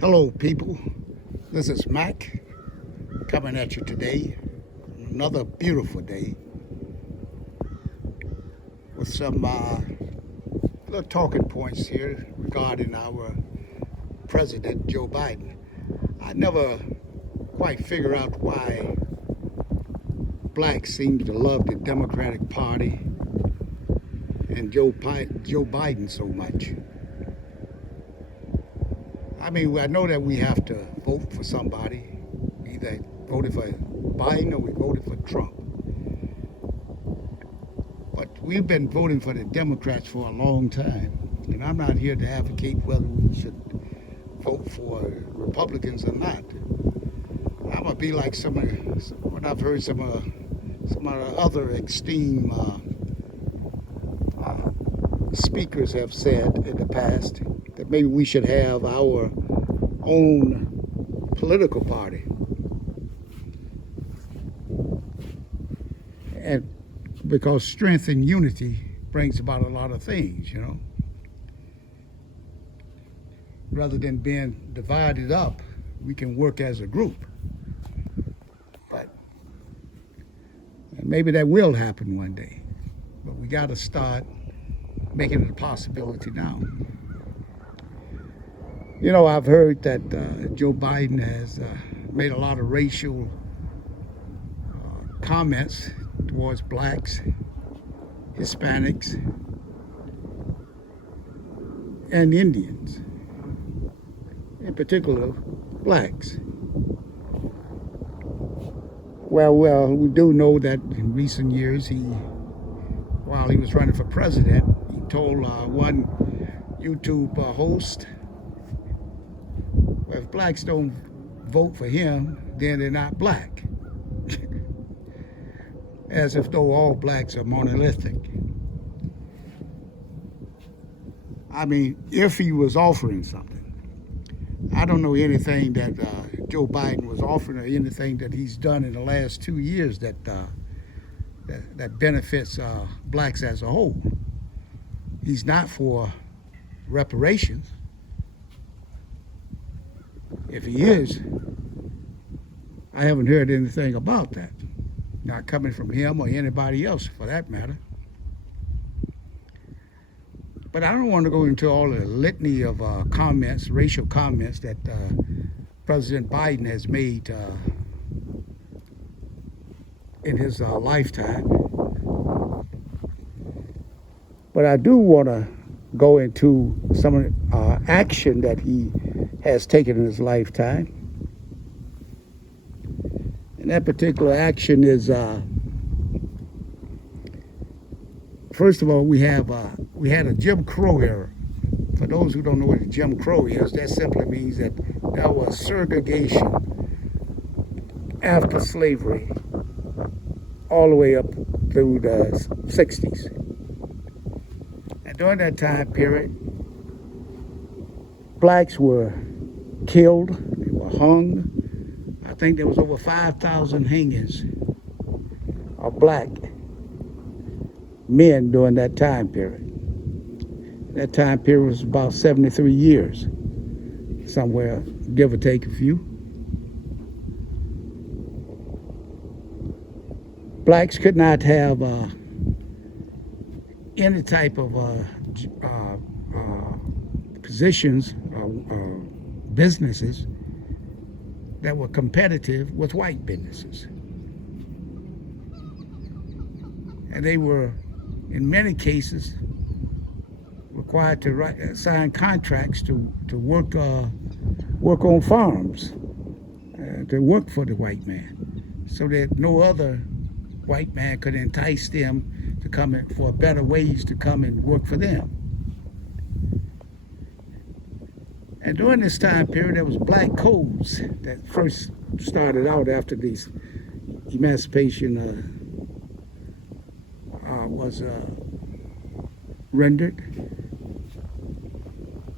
Hello, people. This is Mac coming at you today. Another beautiful day with some little talking points here regarding our President Joe Biden. I never quite figure out why blacks seem to love the Democratic Party and Joe Biden so much. I mean, I know that we have to vote for somebody. We either voted for Biden or we voted for Trump. But we've been voting for the Democrats for a long time. And I'm not here to advocate whether we should vote for Republicans or not. I'm going to be like what I've heard some of the other esteemed speakers have said in the past, that maybe we should have our own political party. And because strength and unity brings about a lot of things, Rather than being divided up, we can work as a group. But and maybe that will happen one day. But we got to start making it a possibility now. I've heard that Joe Biden has made a lot of racial comments towards blacks, Hispanics, and Indians, in particular blacks. Well, we do know that in recent years, while he was running for president, he told one YouTube host, well, if blacks don't vote for him, then they're not black. As if though all blacks are monolithic. I mean, if he was offering something. I don't know anything that Joe Biden was offering or anything that he's done in the last 2 years that benefits blacks as a whole. He's not for reparations. If he is, I haven't heard anything about that. Not coming from him or anybody else for that matter. But I don't want to go into all the litany of comments, racial comments that President Biden has made in his lifetime. But I do want to go into some action that he has taken in his lifetime. And that particular action is, first of all, we had a Jim Crow era. For those who don't know what a Jim Crow is, that simply means that there was segregation after slavery all the way up through the 60s. And during that time period, blacks were killed, they were hung. I think there was over 5,000 hangings of black men during that time period. That time period was about 73 years, somewhere, give or take a few. Blacks could not have any type of positions or businesses that were competitive with white businesses. And they were, in many cases, required to sign contracts to work on farms, to work for the white man, so that no other white man could entice them to come in for better wage to come and work for them. And during this time period, there was black codes that first started out after these emancipation was rendered.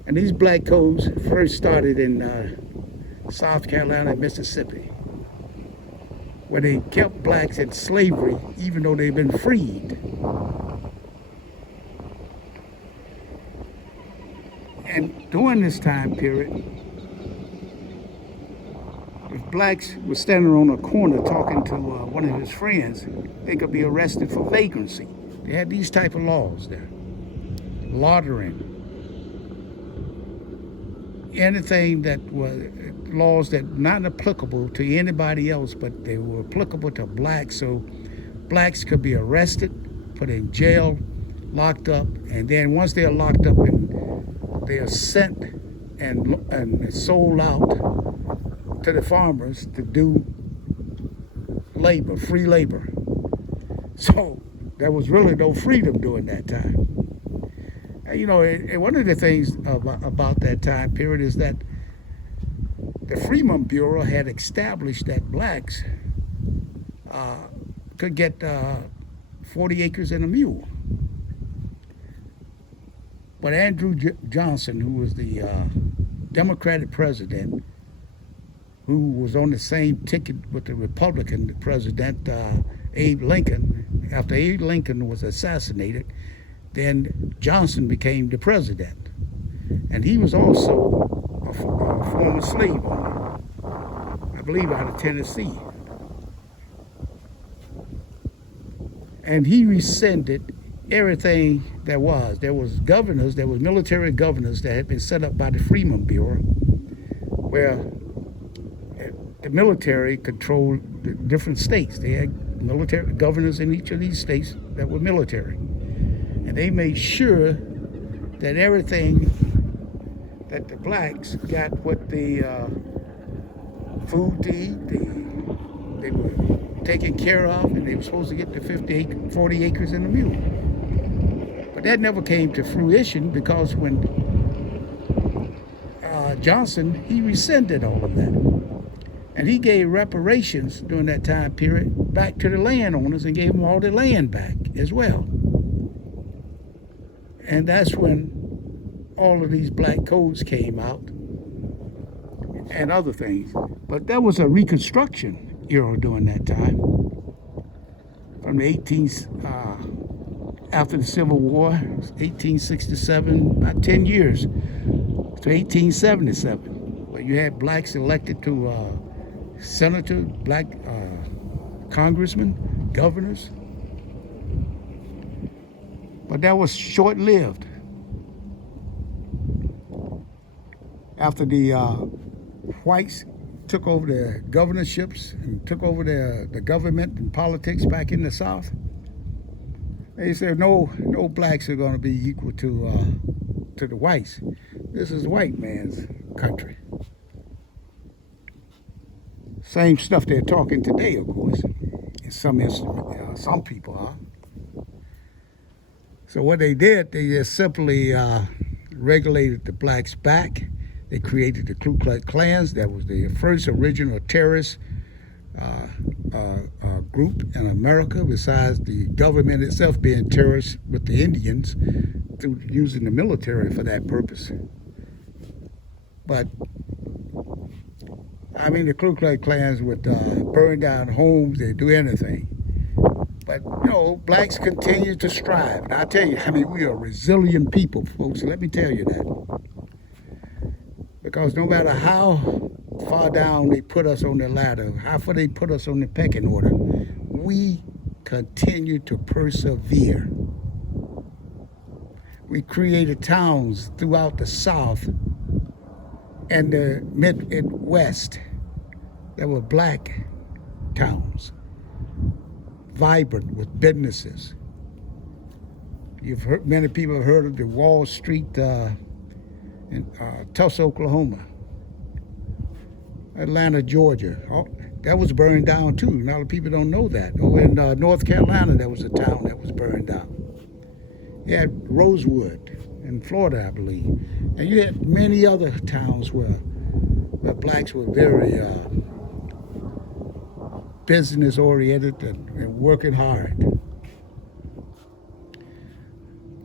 And these black codes first started in South Carolina and Mississippi, where they kept blacks in slavery even though they've been freed. And during this time period, if blacks were standing on a corner talking to one of his friends, they could be arrested for vagrancy. They had these type of laws there. Loitering. Anything that was laws that not applicable to anybody else, but they were applicable to blacks. So blacks could be arrested, put in jail, locked up, and then once they are locked up, and they are sent and sold out to the farmers to do labor, free labor. So there was really no freedom during that time. You know, one of the things about that time period is that the Freedmen Bureau had established that blacks could get 40 acres and a mule. But Andrew Johnson, who was the Democratic president, who was on the same ticket with the Republican president, Abe Lincoln, after Abe Lincoln was assassinated, then Johnson became the president. And he was also a former slave owner, I believe out of Tennessee. And he rescinded everything there was. There was governors, there was military governors that had been set up by the Freedmen Bureau, where the military controlled the different states. They had military governors in each of these states that were military. And they made sure that everything, that the blacks got what the food to eat, they were taken care of, and they were supposed to get the 40 acres and a mule. But that never came to fruition because when Johnson, he rescinded all of that. And he gave reparations during that time period back to the landowners and gave them all the land back as well. And that's when all of these black codes came out and other things. But there was a Reconstruction era during that time. From the after the Civil War, 1867, about 10 years, to 1877, where you had blacks elected to senator, black congressmen, governors. But that was short-lived. After the whites took over the governorships and took over the government and politics back in the South, they said no blacks are going to be equal to the whites. This is white man's country. Same stuff they're talking today, of course. In some people are. So what they did, they just simply regulated the blacks back. They created the Ku Klux Klans. That was the first original terrorist group in America, besides the government itself being terrorist with the Indians through using the military for that purpose. But I mean, the Ku Klux Klans would burn down homes, they'd do anything. But, you know, blacks continue to strive. And I tell you, I mean, we are resilient people, folks. Let me tell you that. Because no matter how far down they put us on the ladder, how far they put us on the pecking order, we continue to persevere. We created towns throughout the South and the Midwest that were black towns, vibrant with businesses. You've heard, many people have heard of the Wall Street in Tulsa, Oklahoma, Atlanta, Georgia. Oh, that was burned down too. A lot of people don't know that. Oh, in North Carolina, there was a town that was burned down. You had Rosewood in Florida, I believe. And you had many other towns where blacks were very business oriented and working hard.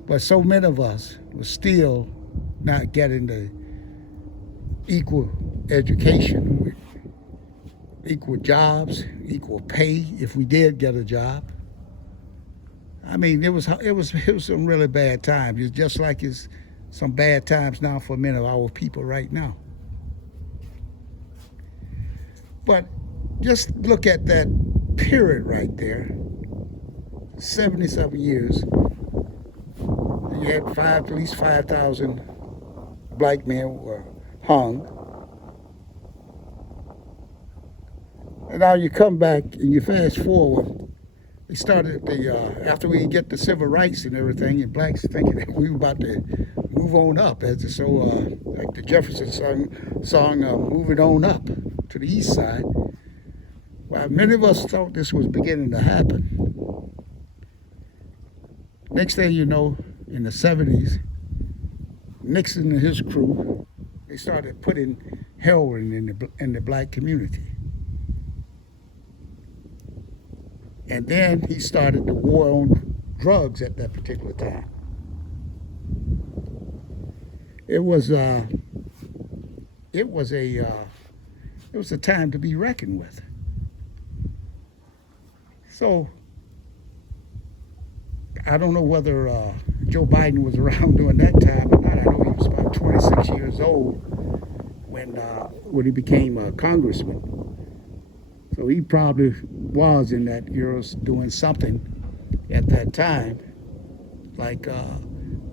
But so many of us were still not getting the equal education, equal jobs, equal pay if we did get a job. I mean, it was some really bad times. It's just like it's some bad times now for many of our people right now. But just look at that period right there, 77 years. You had at least 5,000 black men were hung. And now you come back and you fast forward. They started after we get the civil rights and everything, and blacks thinking that we were about to move on up, as the like the Jefferson song "Moving On Up" to the east side. Well, many of us thought this was beginning to happen. Next thing you know, in the 70s, Nixon and his crew, they started putting heroin in the black community. And then he started the war on drugs at that particular time. It was a time to be reckoned with. So I don't know whether Joe Biden was around during that time or not. I know he was about 26 years old when he became a congressman. So he probably was in that era doing something at that time, like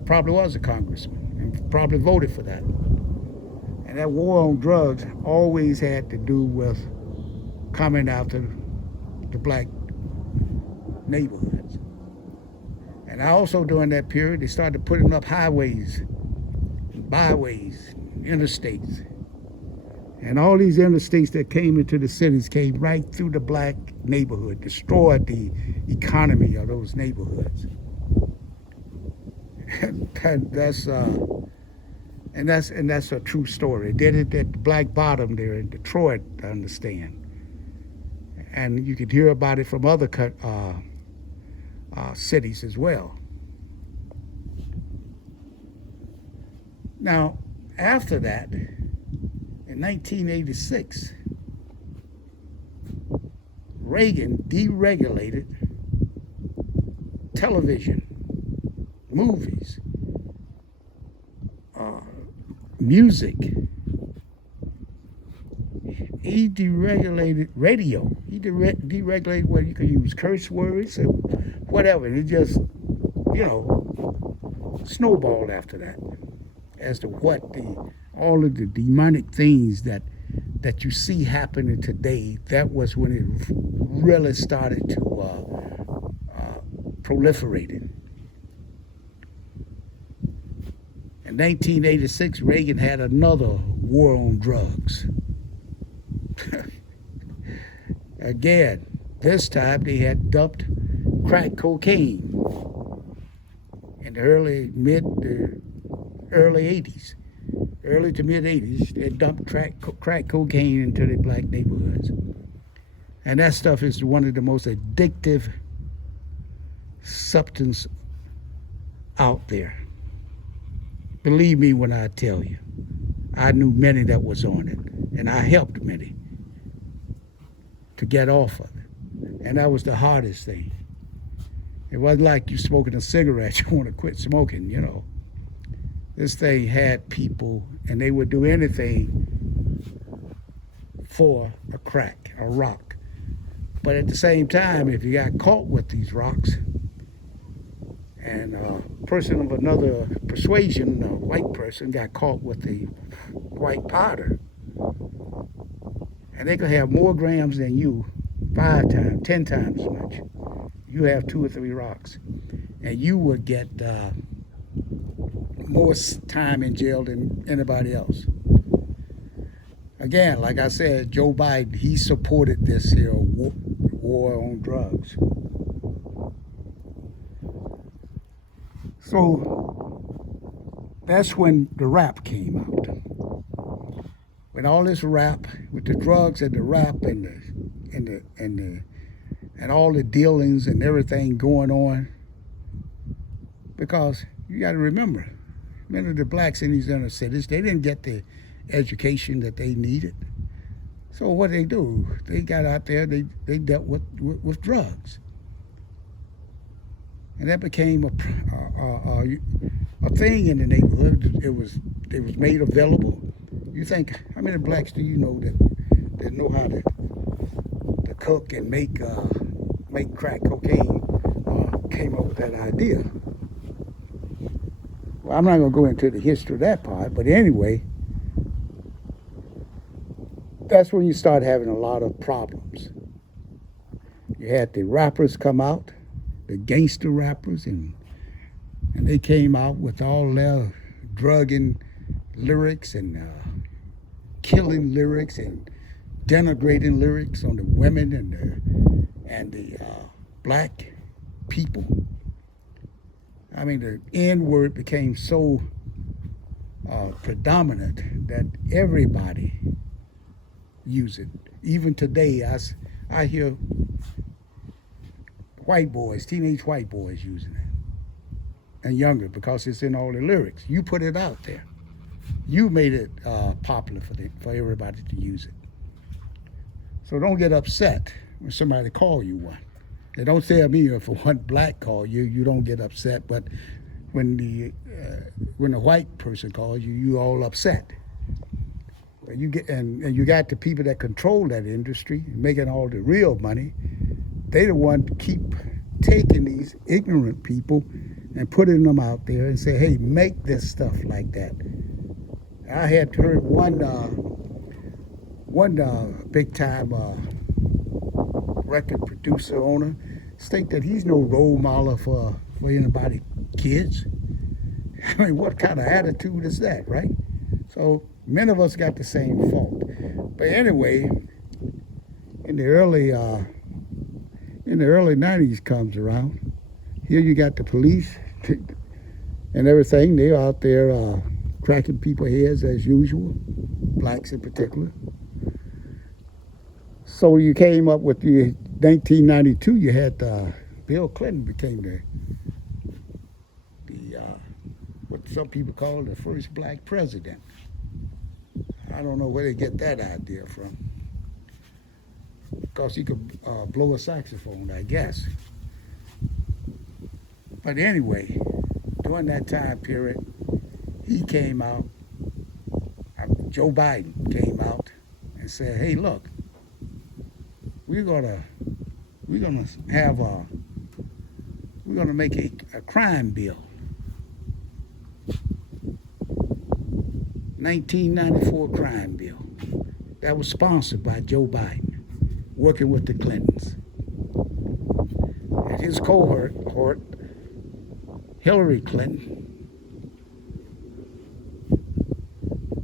probably was a congressman and probably voted for that. And that war on drugs always had to do with coming after the black neighborhoods. And also during that period, they started putting up highways, byways, interstates. And all these interstates that came into the cities came right through the black neighborhood, destroyed the economy of those neighborhoods. That's a true story. They did it at the Black Bottom there in Detroit, I understand. And you could hear about it from other cities as well. Now, after that, in 1986, Reagan deregulated television, movies, music. He deregulated radio. He deregulated where you could use curse words or whatever. And it just, snowballed after that as to what all of the demonic things that you see happening today. That was when it really started to proliferate. In 1986, Reagan had another war on drugs. Again, this time they had dumped crack cocaine in the early to mid 80s. They dumped crack cocaine into the black neighborhoods. And that stuff is one of the most addictive substance out there. Believe me when I tell you, I knew many that was on it, and I helped many to get off of it. And that was the hardest thing. It wasn't like you smoking a cigarette, you want to quit smoking, This thing had people, and they would do anything for a crack, a rock. But at the same time, if you got caught with these rocks, and a person of another persuasion, a white person, got caught with the white powder, and they could have more grams than you, 5 times, 10 times as much. You have 2 or 3 rocks, and you would get more time in jail than anybody else. Again, like I said, Joe Biden, he supported this here war on drugs. So that's when the rap came out. When all this rap with the drugs and the rap and all the dealings and everything going on, because you got to remember, many of the blacks in these inner cities, they didn't get the education that they needed. So what they do, they got out there, they dealt with drugs. And that became a thing in the neighborhood. It was made available. You think, how many blacks do you know that know how to to cook and make crack cocaine came up with that idea. Well, I'm not going to go into the history of that part, but anyway, that's when you start having a lot of problems. You had the rappers come out, the gangster rappers, and they came out with all their drugging lyrics and killing lyrics and denigrating lyrics on the women and the black people. I mean, the N word became so predominant that everybody use it. Even today, I hear white boys, teenage white boys using it, and younger, because it's in all the lyrics. You put it out there. You made it popular for everybody to use it. So don't get upset when somebody call you one. They don't tell me if one black call you, you don't get upset. But when the white person calls you, you all upset. You get and you got the people that control that industry, making all the real money. They the one to keep taking these ignorant people and putting them out there and say, hey, make this stuff like that. I had heard one big time record producer owner state that he's no role model for anybody kids. I mean, what kind of attitude is that, right? So many of us got the same fault. But anyway, in the early 90s comes around. Here you got the police and everything. They're out there cracking people's heads as usual, blacks in particular. So you came up with the 1992. You had Bill Clinton became the what some people call the first black president. I don't know where they get that idea from, because he could blow a saxophone, I guess. But anyway, during that time period, he came out. Joe Biden came out and said, "Hey, look, we're gonna make a crime bill." 1994 crime bill that was sponsored by Joe Biden, working with the Clintons. And his cohort, Hillary Clinton,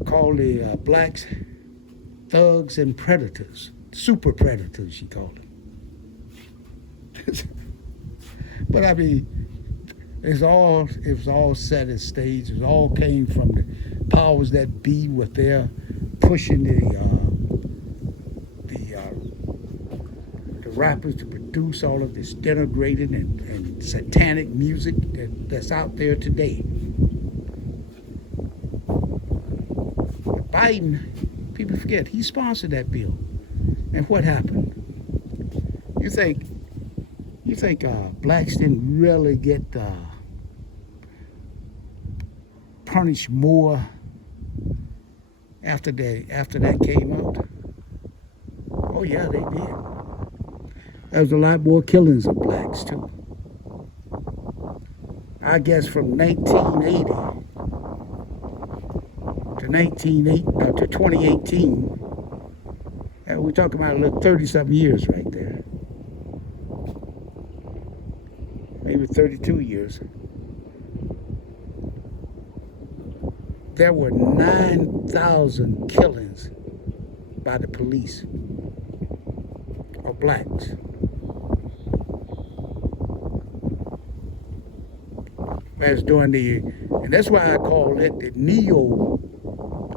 called the blacks thugs and predators, super predators, she called them. But I mean, it was all set as stage. It all came from the powers that be, with their pushing the rappers to produce all of this denigrated and satanic music that's out there today. But Biden, people forget, he sponsored that bill. And what happened? You think blacks didn't really get punished more after that came out? Oh yeah, they did. There was a lot more killings of blacks too. I guess from 1980 to 2018, and we're talking about 30-something years right there. Maybe 32 years. There were 9,000 killings by the police of blacks. That's during and that's why I call it the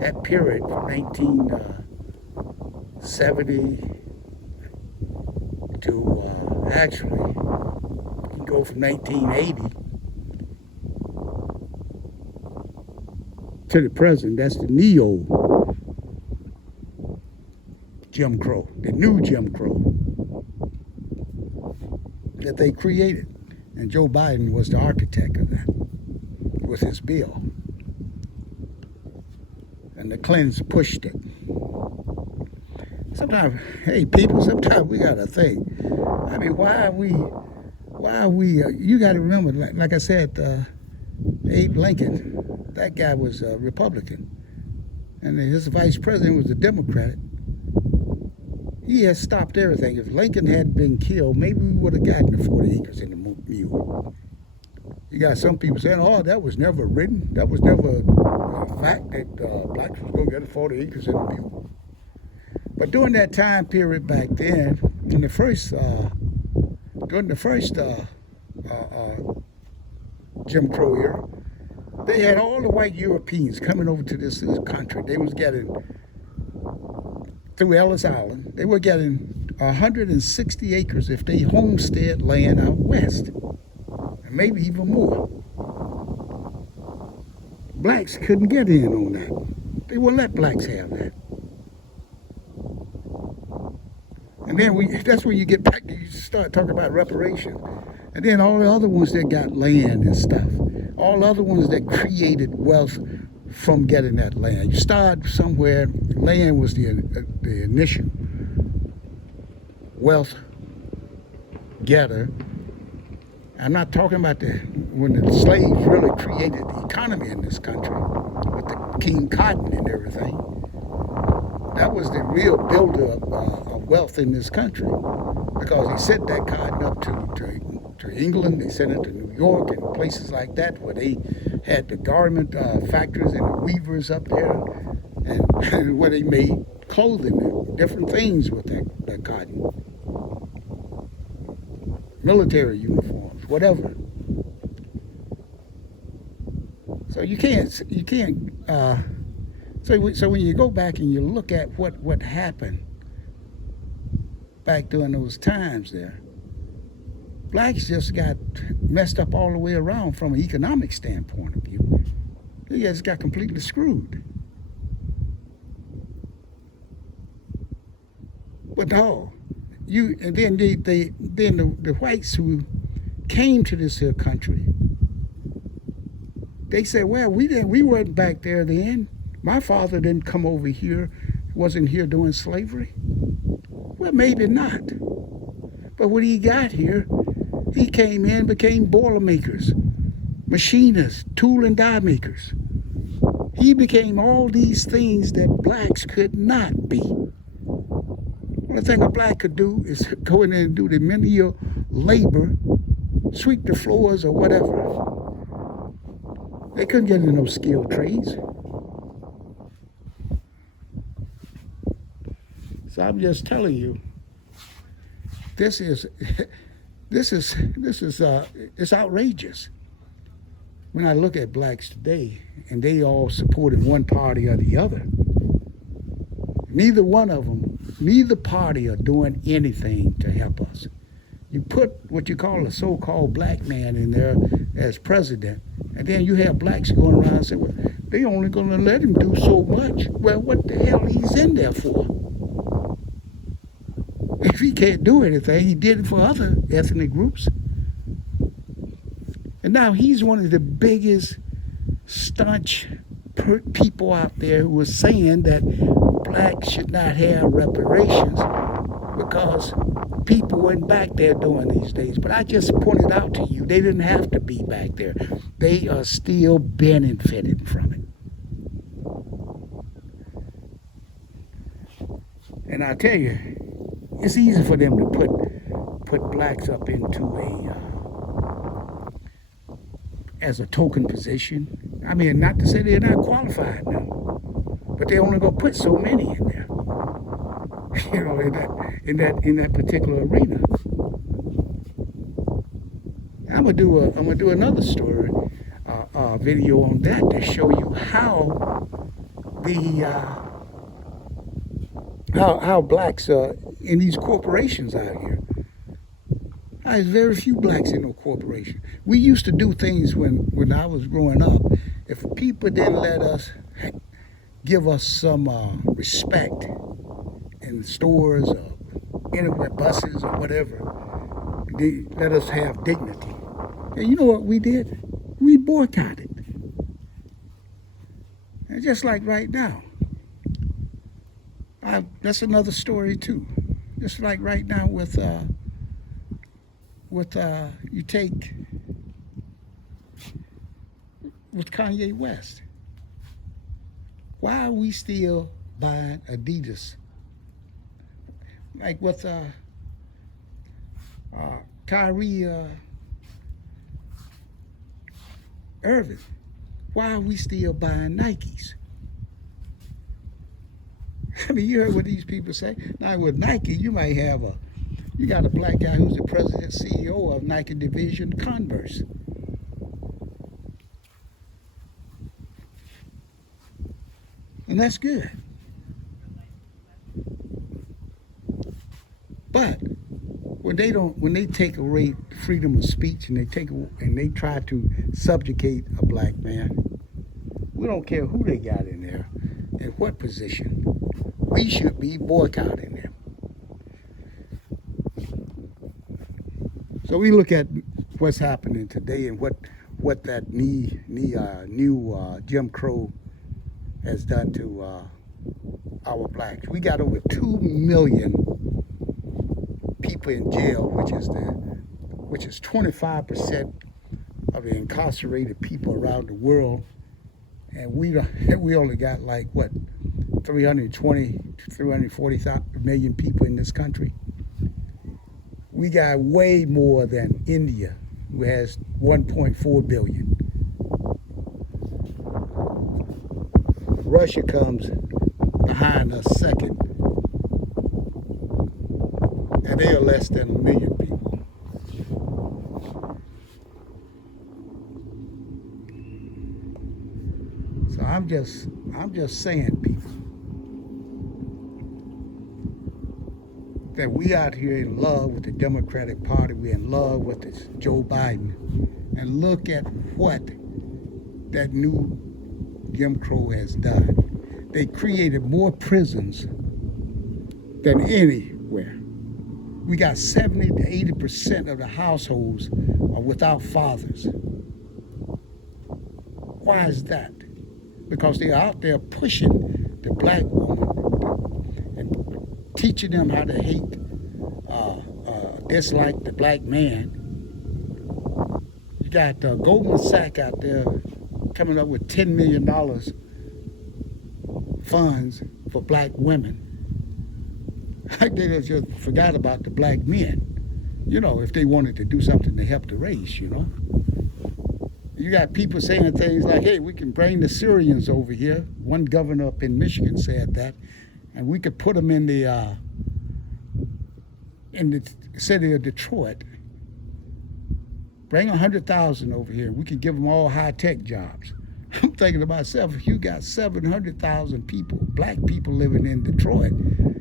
that period from 1970 to actually, you can go from 1980 to the present. That's the Jim Crow, the new Jim Crow that they created. And Joe Biden was the architect of that with his bill. And the Clintons pushed it. sometimes, hey, people, sometimes we got to think. I mean, why are we, you got to remember, like I said, Abe Lincoln, that guy was a Republican, and his vice president was a Democrat. He has stopped everything. If Lincoln hadn't been killed, maybe we would have gotten the 40 acres in the mule. You got some people saying, oh, that was never written. That was never a fact that blacks was going to get 40 acres in the mule. But during that time period back then, in the first, during the first Jim Crow era, they had all the white Europeans coming over to this country. They was getting, through Ellis Island, they were getting 160 acres if they homestead land out west, and maybe even more. Blacks couldn't get in on that. They wouldn't let blacks have that. And then that's where you get back, you start talking about reparations. And then all the other ones that got land and stuff, all the other ones that created wealth from getting that land. You start somewhere, land was the initial wealth getter. I'm not talking about when the slaves really created the economy in this country with the King Cotton and everything. That was the real builder of wealth in this country, because he sent that cotton up to England, they sent it to New York and places like that where they had the garment factories and the weavers up there, and where they made clothing and different things with that cotton. Military uniforms, whatever. So you can't. So when you go back and you look at what happened back during those times there, blacks just got messed up all the way around from an economic standpoint of view. They just got completely screwed. But no, and then the whites who came to this here country, they said, well, we weren't back there then. My father didn't come over here, wasn't here doing slavery. Well, maybe not. But when he got here, he came in, became boilermakers, machinists, tool and die makers. He became all these things that blacks could not be. The only thing a black could do is go in there and do the menial labor, sweep the floors or whatever. They couldn't get into no skilled trades. So I'm just telling you, this is it's outrageous. When I look at blacks today, and they all supported one party or the other, neither one of them, neither party are doing anything to help us. You put what you call a so-called black man in there as president, and then you have blacks going around and say, well, they only going to let him do so much. Well, what the hell he's in there for? If he can't do anything, he did it for other ethnic groups. And now he's one of the biggest staunch people out there who are saying that blacks should not have reparations because people weren't back there during these days. But I just pointed out to you, they didn't have to be back there. They are still benefiting from it. And I tell you, it's easy for them to put blacks up into as a token position. I mean, not to say they're not qualified now, but they're only gonna put so many in there. You know, in that particular arena. I'm gonna do another story, video on that to show you how how blacks in these corporations out here. There's very few blacks in no corporation. We used to do things when I was growing up. If people didn't let us give us some respect in the stores or anywhere, buses or whatever, they let us have dignity. And you know what we did? We boycotted. And just like right now. That's another story too. Just like right now with you take with Kanye West. Why are we still buying Adidas? Like with Kyrie Irving. Why are we still buying Nikes? I mean, you heard what these people say. Now with Nike, you got a black guy who's the president CEO of Nike division Converse. And that's good. But when they take away freedom of speech and they try to subjugate a black man, we don't care who they got in there and what position. We should be boycotting them. So we look at what's happening today and what that new Jim Crow has done to our blacks. We got over 2 million people in jail, which is 25% of the incarcerated people around the world, and we only got like what 340 million people in this country. We got way more than India, who has 1.4 billion. Russia comes behind us second, and they are less than a million people. So I'm just saying, people, that we out here in love with the Democratic Party. We're in love with this Joe Biden. And look at what that new Jim Crow has done. They created more prisons than anywhere. We got 70 to 80% of the households are without fathers. Why is that? Because they're out there pushing the black woman and teaching them how to hate, dislike the black man. You got Goldman Sachs out there coming up with $10 million funds for black women. Like they just forgot about the black men, if they wanted to do something to help the race, You got people saying things like, hey, we can bring the Syrians over here. One governor up in Michigan said that. And we could put them in the city of Detroit. Bring 100,000 over here. We could give them all high-tech jobs. I'm thinking to myself, if you got 700,000 people, black people living in Detroit,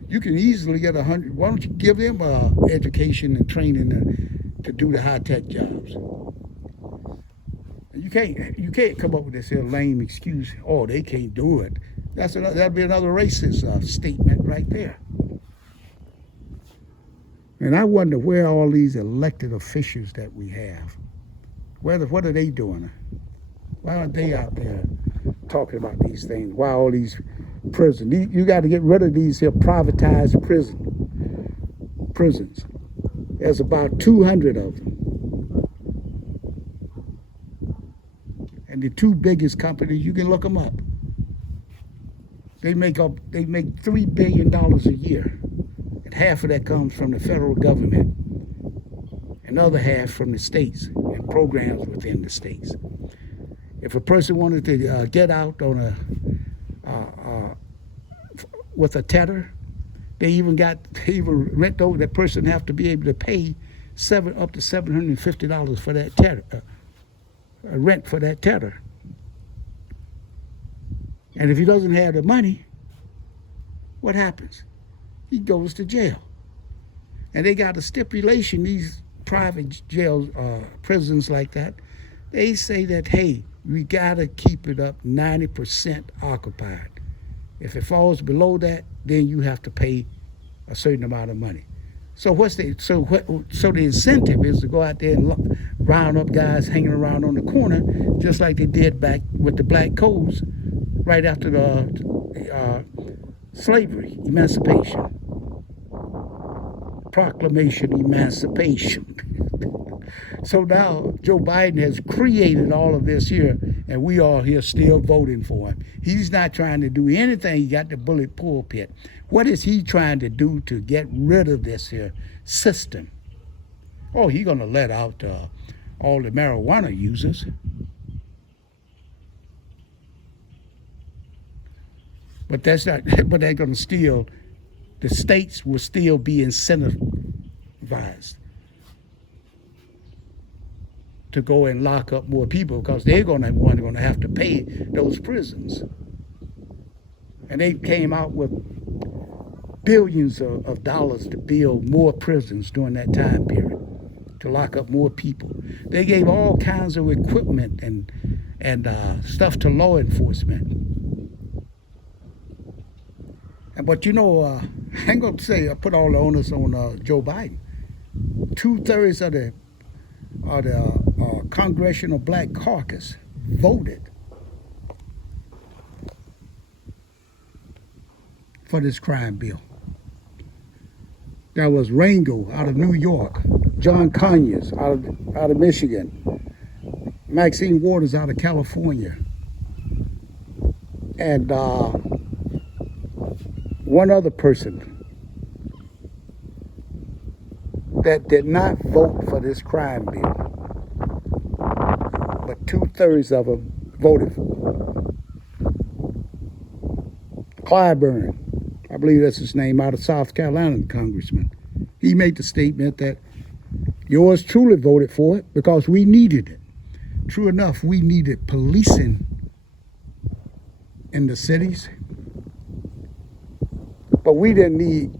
you can easily get 100. Why don't you give them education and training to do the high-tech jobs? You can't come up with this here lame excuse. Oh, they can't do it. That'd be another racist statement right there. And I wonder where all these elected officials that we have, what are they doing? Why aren't they out there talking about these things? Why all these prisons? You got to get rid of these here privatized prisons. There's about 200 of them. And the two biggest companies, you can look them up. They make $3 billion a year. And half of that comes from the federal government. And the other half from the states and programs within the states. If a person wanted to get out on with a tether, they even rent over. That person have to be able to pay up to $750 for that tether, rent for that tether. And if he doesn't have the money, what happens? He goes to jail. And they got a stipulation, these private jails, prisons like that, they say that, hey, we gotta keep it up 90% occupied. If it falls below that, then you have to pay a certain amount of money. So the incentive is to go out there and round up guys hanging around on the corner, just like they did back with the black codes right after Slavery, emancipation. Proclamation, emancipation. So now Joe Biden has created all of this here, and we all here still voting for him. He's not trying to do anything. He got the bullet pulpit. What is he trying to do to get rid of this here system? Oh, he's going to let out all the marijuana users. But that's not. But they're going to still. The states will still be incentivized to go and lock up more people because they're going to have to pay those prisons. And they came out with billions of dollars to build more prisons during that time period, to lock up more people. They gave all kinds of equipment and stuff to law enforcement. But I ain't going to say I put all the onus on Joe Biden. 2/3 of the Congressional Black Caucus voted for this crime bill. There was Rangel out of New York, John Conyers out of Michigan, Maxine Waters out of California, and one other person that did not vote for this crime bill, but 2/3 of them voted for it. Clyburn, I believe that's his name, out of South Carolina, congressman. He made the statement that yours truly voted for it because we needed it. True enough, we needed policing in the cities, but we didn't need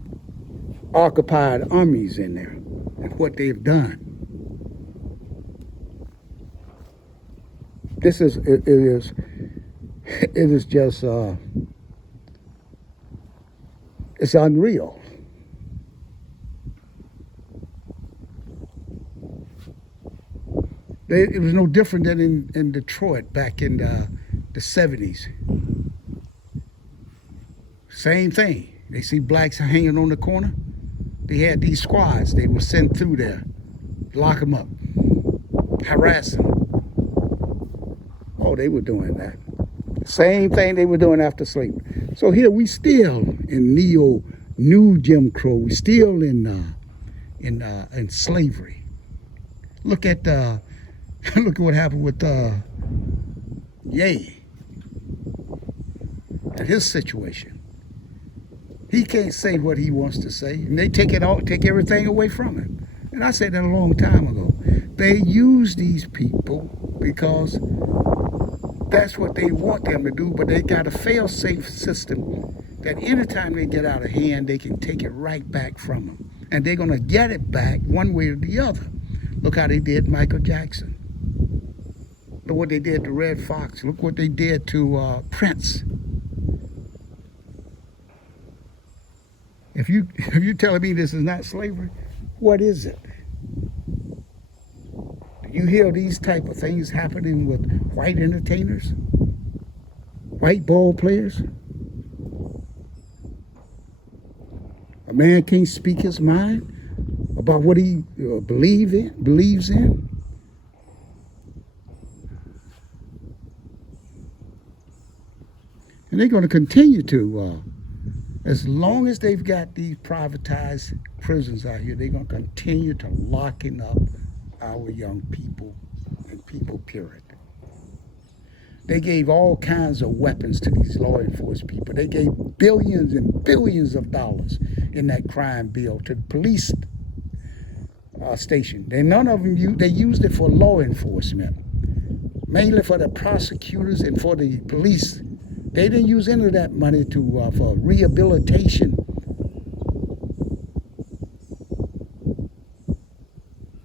occupied armies in there and what they've done. It is just it's unreal. It was no different than in Detroit back in the 70s. Same thing. They see blacks hanging on the corner. They had these squads. They were sent through there, lock them up, harass them. Oh, they were doing that. Same thing they were doing after slavery. So here we still in new Jim Crow. We still in slavery. Look at what happened with Ye and his situation. He can't say what he wants to say, and they take everything away from him. And I said that a long time ago. They use these people because that's what they want them to do, but they got a fail-safe system that anytime they get out of hand, they can take it right back from them. And they're going to get it back one way or the other. Look how they did Michael Jackson. Look what they did to Red Fox. Look what they did to Prince. If you're telling me this is not slavery, what is it? Do you hear these type of things happening with white entertainers, white ball players? A man can't speak his mind about what he believes in. And they're going to continue to, as long as they've got these privatized prisons out here, they're going to continue to locking up our young people and people, period. They gave all kinds of weapons to these law enforcement people. They gave billions and billions of dollars in that crime bill to the police station. None of them they used it for law enforcement, mainly for the prosecutors and for the police. They didn't use any of that money for rehabilitation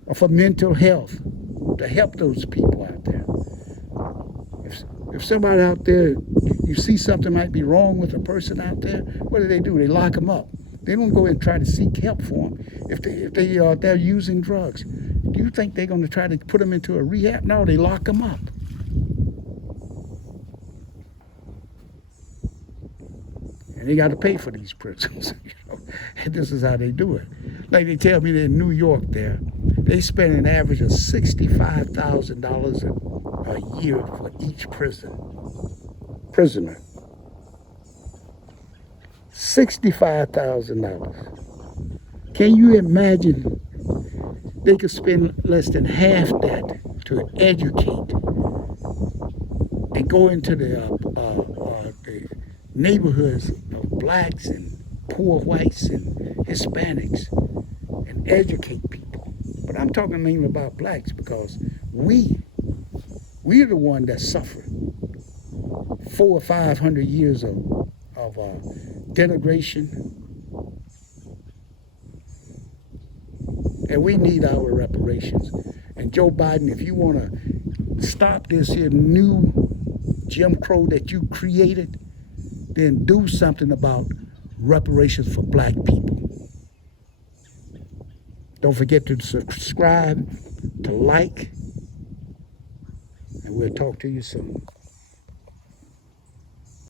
or for mental health, to help those people out there. If somebody out there, you see something might be wrong with a person out there, what do? They lock them up. They don't go and try to seek help for them. If they're using drugs, do you think they're going to try to put them into a rehab? No, they lock them up. And and they got to pay for these prisons. And this is how they do it. Like they tell me that in New York, there they spend an average of $65,000 a year for each prisoner. $65,000. Can you imagine? They could spend less than half that to educate and go into the neighborhoods of blacks and poor whites and Hispanics and educate people. But I'm talking mainly about blacks because we're the one that suffered 400 or 500 years of denigration, and we need our reparations. And Joe Biden, if you want to stop this here new Jim Crow that you created, then do something about reparations for black people. Don't forget to subscribe, to like, and we'll talk to you soon.